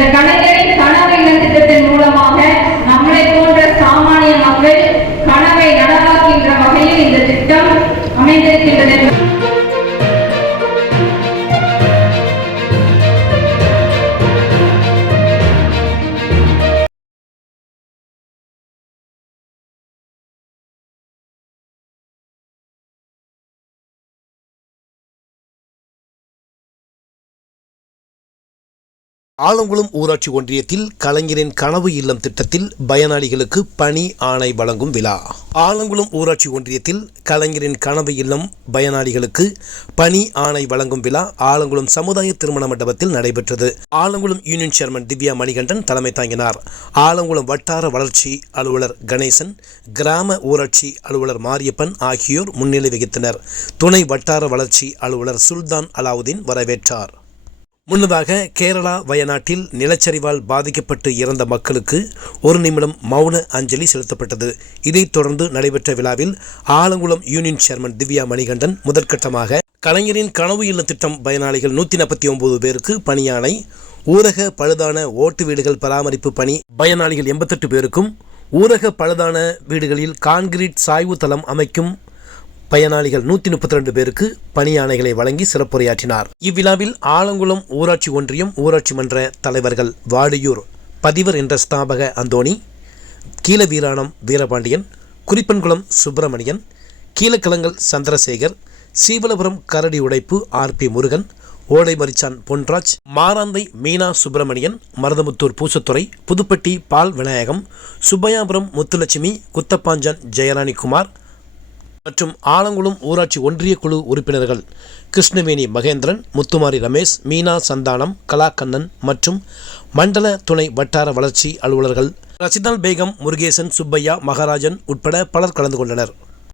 இந்த கலைஞரின் ஆலங்குளம் ஊராட்சி ஒன்றியத்தில் கலைஞரின் கனவு இல்லம் திட்டத்தில் பயனாளிகளுக்கு பணி ஆணை வழங்கும் விழா. ஆலங்குளம் ஊராட்சி ஒன்றியத்தில் கலைஞரின் கனவு இல்லம் பயனாளிகளுக்கு பணி ஆணை வழங்கும் விழா ஆலங்குளம் சமுதாய திருமண மண்டபத்தில் நடைபெற்றது. ஆலங்குளம் யூனியன் சேர்மன் திவ்யா மணிகண்டன் தலைமை தாங்கினார். ஆலங்குளம் வட்டார வளர்ச்சி அலுவலர் கணேசன் கிராம ஊராட்சி அலுவலர் மாரியப்பன் ஆகியோர் முன்னிலை வகித்தனர். துணை வட்டார வளர்ச்சி அலுவலர் சுல்தான் அலாவுதீன் வரவேற்றார். முன்னதாக கேரளா வயநாட்டில் நிலச்சரிவால் பாதிக்கப்பட்டு இறந்த மக்களுக்கு ஒரு நிமிடம் மௌன அஞ்சலி செலுத்தப்பட்டது. இதைத் தொடர்ந்து நடைபெற்ற விழாவில் ஆலங்குளம் யூனியன் சேர்மன் திவ்யா மணிகண்டன் முதற்கட்டமாக கலைஞரின் கனவு இல்ல திட்டம் பயனாளிகள் நூற்றி நாற்பத்தி ஒன்பது பேருக்கு பணியானை ஊரக பழுதான ஓட்டு வீடுகள் பராமரிப்பு பணி பயனாளிகள் எண்பத்தெட்டு பேருக்கும் ஊரக பழுதான வீடுகளில் கான்கிரீட் சாய்வு தளம் அமைக்கும் பயனாளிகள் நூற்றி முப்பத்தி ரெண்டு பேருக்கு பணி ஆணைகளை வழங்கி சிறப்புரையாற்றினார். இவ்விழாவில் ஆலங்குளம் ஊராட்சி ஒன்றியம் ஊராட்சி மன்ற தலைவர்கள் வாடியூர் பதிவர் என்ற ஸ்தாபக Anthony கீழவீராணம் Veerapandian Kurippankulam Subramanian கீழக்கிழங்கல் Chandrasekar Seevalapuram Karadi Udaippu R P Murugan Odaimarichan Ponraj Maranthai Meena Subramanian Maruthamuthur Poosathurai Puthupatti Paul Vinayagam Subbaiyapuram Muthulakshmi Kuthapanchan Jeyarani Kumar மற்றும் ஆலங்குளம் ஊராட்சி ஒன்றிய குழு உறுப்பினர்கள் கிருஷ்ணவேணி மகேந்திரன் முத்துமாரி ரமேஷ் மீனா சந்தானம் கலாக்கண்ணன் மற்றும் மண்டல துணை வட்டார வளர்ச்சி அலுவலர்கள் ரசிதால் பேகம் முருகேசன் சுப்பையா மகாராஜன் உட்பட பலர் கலந்து கொண்டனர்.